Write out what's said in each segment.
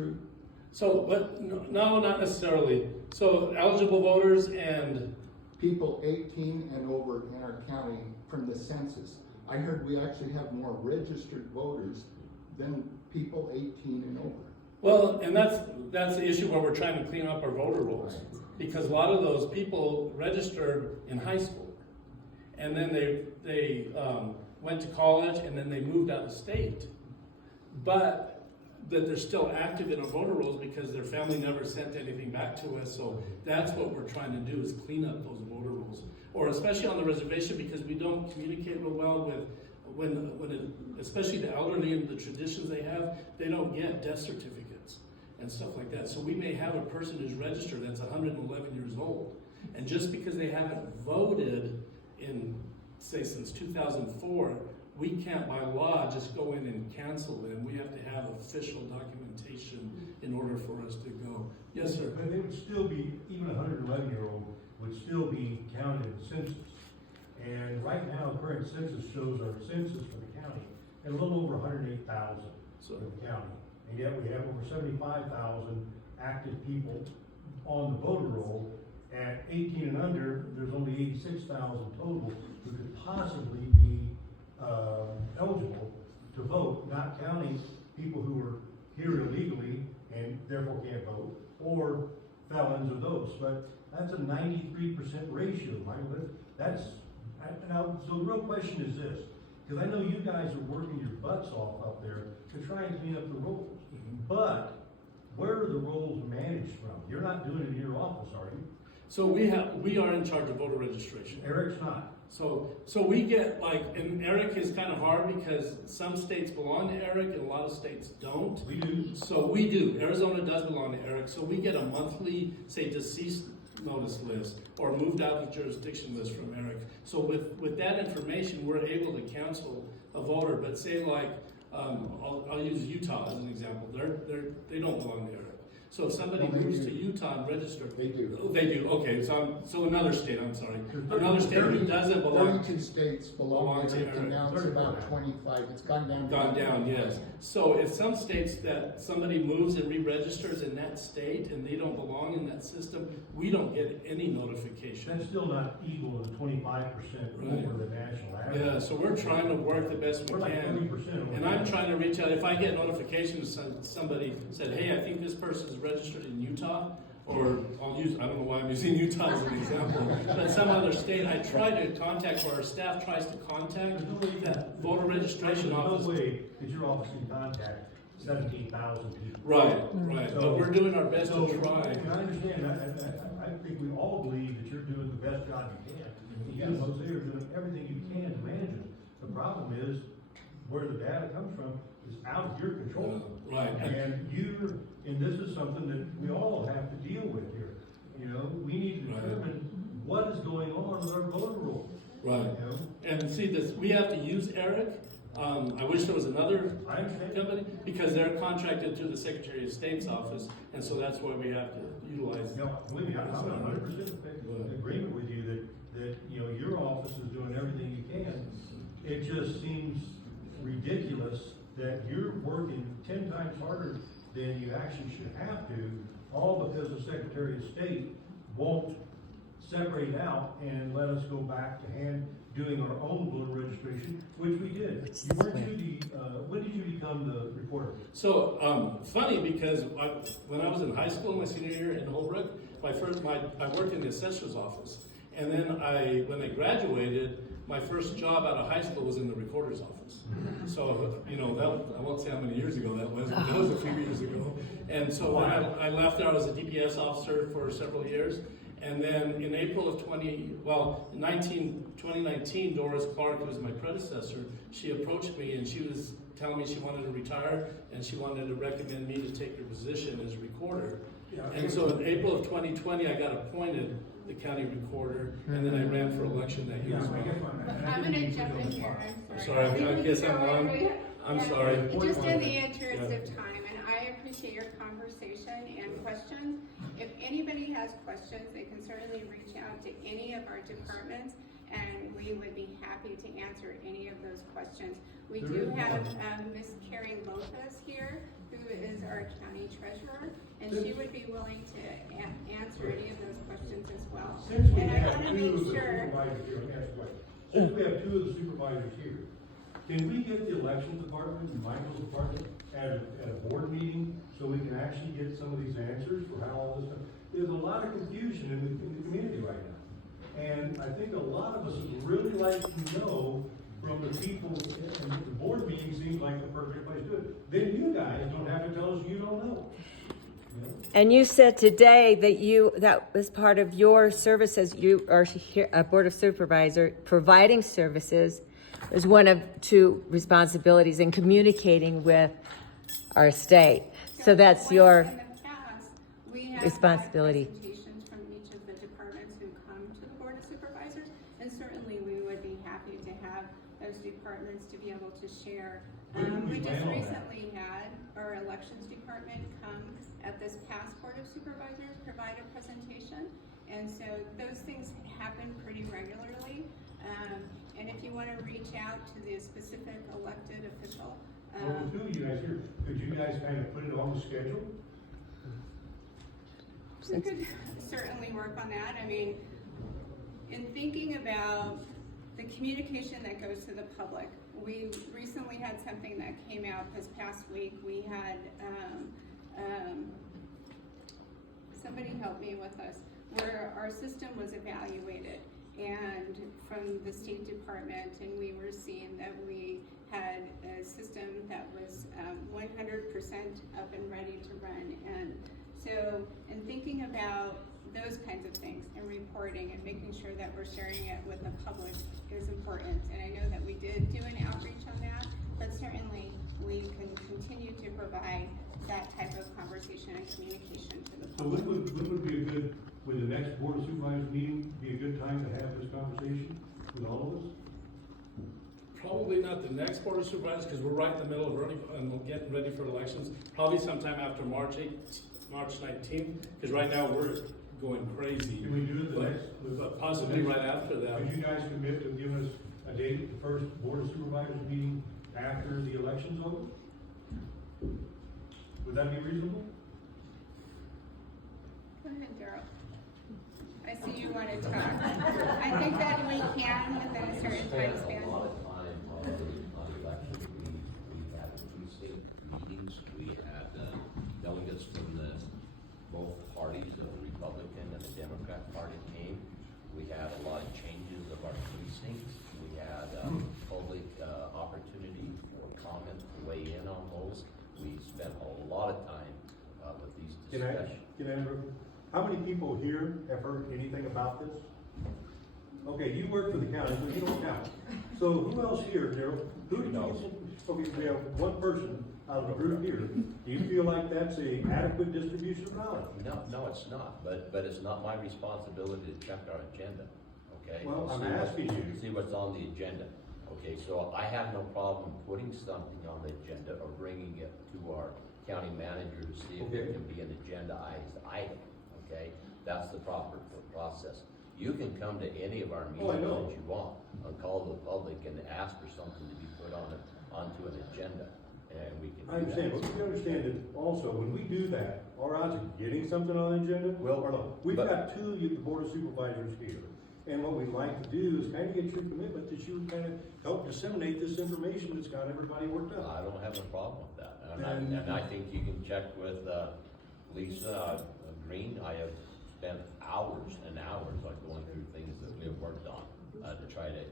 true? So, but no, not necessarily. So eligible voters and People 18 and over in our county from the census. I heard we actually have more registered voters than people 18 and over. well, and that's the issue where we're trying to clean up our voter rolls, because a lot of those people registered in high school, and then they went to college, and then they moved out of state, but that they're still active in our voter rolls because their family never sent anything back to us. So that's what we're trying to do, is clean up those voter rolls, or especially on the reservation, because we don't communicate real well with especially the elderly and the traditions they have. They don't get death certificates and stuff like that. So we may have a person who's registered that's 111 years old, and just because they haven't voted in, say, since 2004, we can't by law just go in and cancel them. We have to have official documentation in order for us to go. Yes, sir. But they would still be, even a 111-year-old would still be counted in the census. And right now, the current census shows our census for the county at a little over 108,000 for the county. And yet we have over 75,000 active people on the voter roll. At 18 and under, there's only 86,000 total who could possibly be eligible to vote, not counting people who are here illegally and therefore can't vote, or felons or those. But that's a 93% ratio, Michael. Now, so the real question is this, because I know you guys are working your butts off up there to try and clean up the rolls. But where are the rolls managed from? You're not doing it in your office, are you? So we are in charge of voter registration. Eric's not. So we get and Eric is kind of hard because some states belong to Eric and a lot of states don't. We do. So we do. Arizona does belong to Eric. So we get a monthly, say, deceased notice list or moved out of jurisdiction list from Eric. So with that information, we're able to cancel a voter. But say I'll use Utah as an example. They don't belong to Eric. So if somebody moves to Utah and registers, They do. Oh, they do. Okay, so another state. I'm sorry, another state that doesn't belong. 32 states belong to Eric, and now it's about 25. It's gone down. Gone down, yes. So if some states that somebody moves and re-registers in that state and they don't belong in that system, we don't get any notification. That's still not equal to 25% over the national average. Yeah, so we're trying to work the best we We're like can. 30%. And I'm trying to reach out. If I get notifications, somebody said, hey, I think this person's registered in Utah, or I don't know why I'm using Utah as an example, but some other state, I try to contact, or our staff tries to contact that voter registration office. There's no way that your office can contact 17,000 people. Right. So- But we're doing our best So, to try. and I understand. I think we all believe that you're doing the best job you can. And you and Jose are doing everything you can to manage it. The problem is, where the data comes from is out of your control. Right. And this is something that we all have to deal with here. You know, we need to determine what is going on with our voter roll. Right. You know? And see this, we have to use Eric. I wish there was another I understand. company, because they're contracted through the Secretary of State's office, and so that's why we have to utilize. No, believe me, I'm 100% in agreement with you that you know your office is doing everything you can. It just seems ridiculous that you're working 10 times harder than you actually should have to, all because the Secretary of State won't separate out and let us go back to doing our own voter registration, which we did. When did you become the reporter? So, funny, because when I was in high school, my senior year in Holbrook, I worked in the assessor's office. And then when I graduated, my first job out of high school was in the recorder's office. So, I won't say how many years ago that was, but that was a few years ago. And so when I left there, I was a DPS officer for several years. And then in April of 2019, Doris Clark, who was my predecessor, she approached me and she was telling me she wanted to retire and she wanted to recommend me to take her position as recorder. Yeah. And so in April of 2020, I got appointed the county recorder, and then I ran for election that year. I'm going to jump in here. I'm sorry, I guess I'm wrong. I'm sorry. Just in the interest of time, and I appreciate your conversation and questions. If anybody has questions, they can certainly reach out to any of our departments, and we would be happy to answer any of those questions. We do have Miss Carrie Lopez here, who is our county treasurer, and she would be willing to answer any of those questions as well. Since we And I have wanna two make of the sure, supervisors here, let me ask a question. Since we have two of the supervisors here, can we get the elections department and Michael's department at a board meeting so we can actually get some of these answers for how all this stuff? There's a lot of confusion in the community right now. And I think a lot of us would really like to know from the people, and the board meeting seems like the perfect place to do it. Then you guys don't have to tell us you don't know. You know? And you said today that was part of your services. You are here, a board of supervisor providing services is one of two responsibilities in communicating with our state. So that's in your the past, we have responsibility. had presentations from each of the departments who come to the Board of Supervisors, and certainly we would be happy to have those departments to be able to share. We just recently had our elections department come at this past Board of Supervisors, provide a presentation, and so those things happen pretty regularly. And if you want to reach out to the specific elected official, Well, the two of you guys here, could you guys kind of put it on the schedule? we could certainly work on that. I mean, in thinking about the communication that goes to the public, we recently had something that came out this past week. We had somebody help me with us, where our system was evaluated and from the State Department, and we were seeing that we had a system that was 100% up and ready to run. And so in thinking about those kinds of things and reporting and making sure that we're sharing it with the public is important. And I know that we did do an outreach on that, but certainly we can continue to provide that type of conversation and communication to the So public. when would be a good, would the next Board of Supervisors meeting be a good time to have this conversation with all of us? Probably not the next Board of Supervisors, because we're right in the middle of running and we're getting ready for elections. Probably sometime after March 19th, because right now we're going crazy. Can we do it the next? But possibly right after that. Could you guys commit to give us a date, the first Board of Supervisors meeting after the election's over? Would that be reasonable? Go ahead, Daryl. I see you want to talk. I think that we can within a certain time span. A lot of time on elections, we had two-state meetings, we had delegates from both parties, the Republican and the Democrat Party came. We had a lot of changes of our precincts. We had public opportunity for comment to weigh in on those. We spent a lot of time with these discussions. How many people here have heard anything about this? Okay, you work for the county, so you don't count. So who else here, Daryl? Who knows? Okay, we have one person out of the group here. Do you feel like that's a adequate distribution of knowledge? No, it's not, but it's not my responsibility to check our agenda, okay? Well, I'm See what- asking you. See what's on the agenda, okay? So I have no problem putting something on the agenda or bringing it to our county manager to see if it can be an agendized item, okay? That's the proper process. You can come to any of our Oh, I meetings know. that you want and call the public and ask for something to be put onto an agenda, and we can do that. I understand, but we understand that also, when we do that, our odds of getting something on the agenda, Well, are low. We've but- got two of you, the Board of Supervisors here. And what we'd like to do is kind of get your commitment that you would kind of help disseminate this information that's got everybody worked up. I don't have a problem with that, Then- and I think you can check with, Lisa Green. I have spent hours and hours on going through things that we have worked on, to try to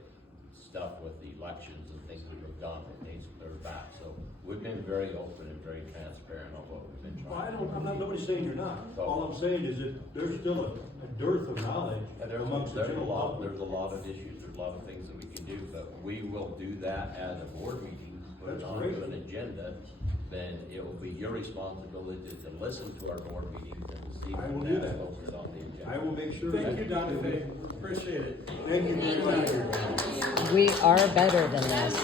stuff with the elections and things that we've done that needs to clear back. So we've been very open and very transparent on what we've been Well, trying. nobody's saying you're not. So- All I'm saying is that there's still a dearth of knowledge And amongst the there's a general lot, public. there's a lot of issues, there's a lot of things that we can do, but we will do that at a board meeting, put it That's onto great. an agenda. Then it will be your responsibility to listen to our board meetings and to see I will what do that's that. posted on the agenda. I will make sure. Thank that- you, Dr. Fay. Appreciate it. Thank you very much. We are better than this.